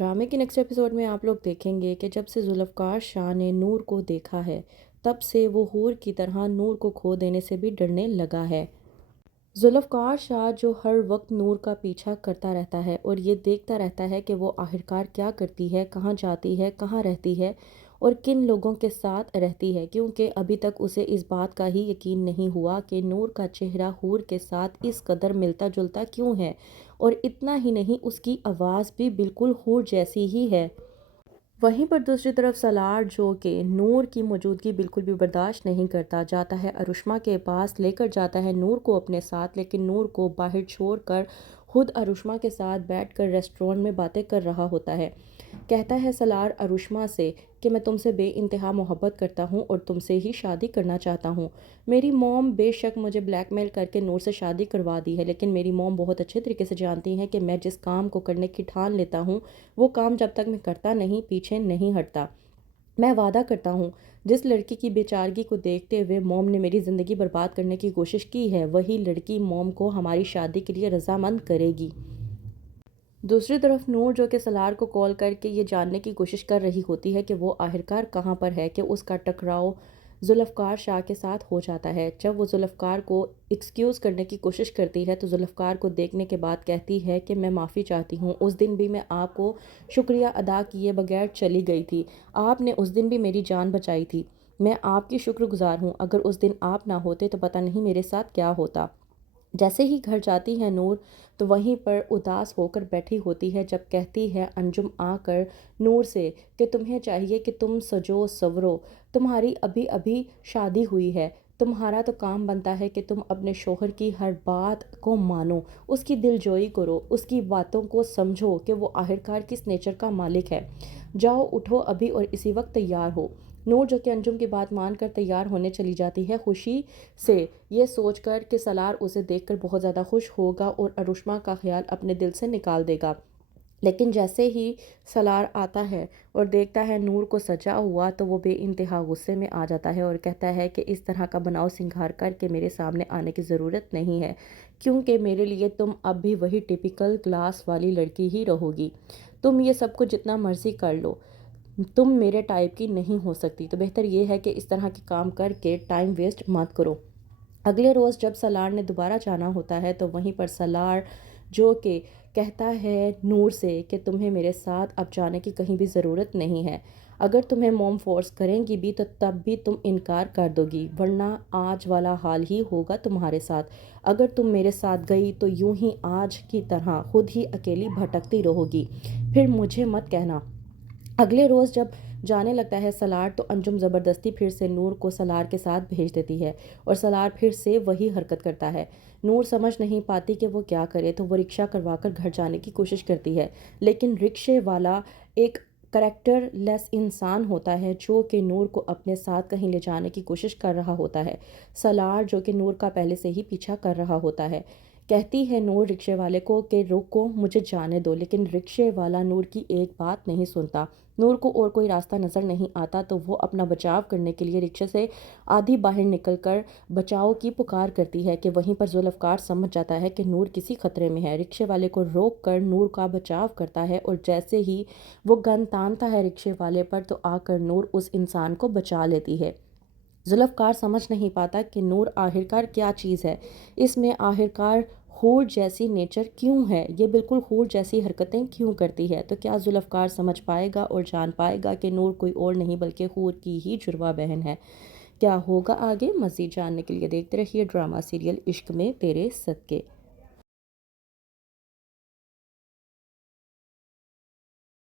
ड्रामे के next episode में आप लोग देखेंगे कि जब से ज़ुल्फ़कार शाह ने नूर को देखा है, तब से वो हूर की तरह नूर को खो देने से भी डरने लगा है। ज़ुल्फ़कार शाह जो हर वक्त नूर का पीछा करता रहता है और ये देखता रहता है कि वो आखिरकार क्या करती है, कहाँ जाती है, कहाँ रहती है और किन लोगों के साथ रहती है, क्योंकि अभी तक उसे इस बात का ही यकीन नहीं हुआ कि नूर का चेहरा हूर के साथ इस कदर मिलता जुलता क्यों है। और इतना ही नहीं, उसकी आवाज़ भी बिल्कुल हूर जैसी ही है। वहीं पर दूसरी तरफ सलार जो कि नूर की मौजूदगी बिल्कुल भी बर्दाश्त नहीं करता, जाता है अरुष्मा के पास, लेकर जाता है नूर को अपने साथ, लेकिन नूर को बाहर छोड़कर खुद अरुष्मा के साथ बैठकर रेस्टोरेंट में बातें कर रहा होता है। कहता है सलार अरुष्मा से कि मैं तुमसे बेइंतहा मोहब्बत करता हूँ और तुमसे ही शादी करना चाहता हूँ। मेरी मॉम बेशक मुझे ब्लैकमेल करके नूर से शादी करवा दी है, लेकिन मेरी मॉम बहुत अच्छे तरीके से जानती हैं कि मैं जिस काम को करने की ठान लेता हूँ, वो काम जब तक मैं करता नहीं, पीछे नहीं हटता। मैं वादा करता हूँ, जिस लड़की की बेचारगी को देखते हुए मॉम ने मेरी ज़िंदगी बर्बाद करने की कोशिश की है, वही लड़की मॉम को हमारी शादी के लिए रजामंद करेगी। दूसरी तरफ नूर जो कि सलार को कॉल करके ये जानने की कोशिश कर रही होती है कि वो आखिरकार कहाँ पर है, कि उसका टकराव ज़ुल्फ़कार शाह के साथ हो जाता है। जब वो ज़ुल्फ़कार को एक्सक्यूज़ करने की कोशिश करती है तो ज़ुल्फ़कार को देखने के बाद कहती है कि मैं माफ़ी चाहती हूँ, उस दिन भी मैं आपको शुक्रिया अदा किए बगैर चली गई थी। आपने उस दिन भी मेरी जान बचाई थी। मैं आपकी शुक्रगुज़ार हूँ। अगर उस दिन आप ना होते तो पता नहीं मेरे साथ क्या होता। जैसे ही घर जाती है नूर, तो वहीं पर उदास होकर बैठी होती है जब कहती है अंजुम आकर नूर से कि तुम्हें चाहिए कि तुम सजो सवरो, तुम्हारी अभी अभी शादी हुई है, तुम्हारा तो काम बनता है कि तुम अपने शोहर की हर बात को मानो, उसकी दिलजोई करो, उसकी बातों को समझो कि वो आखिरकार किस नेचर का मालिक है। जाओ उठो अभी और इसी वक्त तैयार हो। नूर जो कि अंजुम की बात मानकर तैयार होने चली जाती है, खुशी से ये सोचकर कि सलार उसे देखकर बहुत ज़्यादा खुश होगा और अरुष्मा का ख्याल अपने दिल से निकाल देगा। लेकिन जैसे ही सलार आता है और देखता है नूर को सजा हुआ, तो वो बेइंतहा गुस्से में आ जाता है और कहता है कि इस तरह का बनाव सिंगार करके मेरे सामने आने की ज़रूरत नहीं है, क्योंकि मेरे लिए तुम अब भी वही टिपिकल क्लास वाली लड़की ही रहोगी। तुम ये सब कुछ जितना मर्जी कर लो, तुम मेरे टाइप की नहीं हो सकती, तो बेहतर ये है कि इस तरह के काम करके टाइम वेस्ट मत करो। अगले रोज़ जब सलार ने दोबारा जाना होता है, तो वहीं पर सलार जो कि कहता है नूर से कि तुम्हें मेरे साथ अब जाने की कहीं भी ज़रूरत नहीं है। अगर तुम्हें मॉम फोर्स करेंगी भी तो तब भी तुम इनकार कर दोगी, वरना आज वाला हाल ही होगा तुम्हारे साथ। अगर तुम मेरे साथ गई तो यूं ही आज की तरह खुद ही अकेली भटकती रहोगी, फिर मुझे मत कहना। अगले रोज़ जब जाने लगता है सलार, तो अंजुम ज़बरदस्ती फिर से नूर को सलार के साथ भेज देती है और सलार फिर से वही हरकत करता है। नूर समझ नहीं पाती कि वो क्या करे, तो वो रिक्शा करवा कर घर जाने की कोशिश करती है, लेकिन रिक्शे वाला एक करेक्टर लेस इंसान होता है जो कि नूर को अपने साथ कहीं ले जाने की कोशिश कर रहा होता है। सलार जो कि नूर का पहले से ही पीछा कर रहा होता है। कहती है नूर रिक्शे वाले को कि रुको, मुझे जाने दो, लेकिन रिक्शे वाला नूर की एक बात नहीं सुनता। नूर को और कोई रास्ता नज़र नहीं आता, तो वो अपना बचाव करने के लिए रिक्शे से आधी बाहर निकलकर बचाव की पुकार करती है, कि वहीं पर ज़ुल्फ़कार समझ जाता है कि नूर किसी खतरे में है। रिक्शे वाले को रोक कर नूर का बचाव करता है और जैसे ही वो गन तानता है रिक्शे वाले पर, तो आकर नूर उस इंसान को बचा लेती है। ज़ुल्फ़कार समझ नहीं पाता कि नूर आखिरकार क्या चीज़ है, इसमें आखिरकार हूर जैसी नेचर क्यों है, ये बिल्कुल हूर जैसी हरकतें क्यों करती है। तो क्या ज़ुल्फ़कार समझ पाएगा और जान पाएगा कि नूर कोई और नहीं बल्कि हूर की ही जुड़वा बहन है। क्या होगा आगे, मज़ीद जानने के लिए देखते रहिए ड्रामा सीरियल इश्क में तेरे सदके।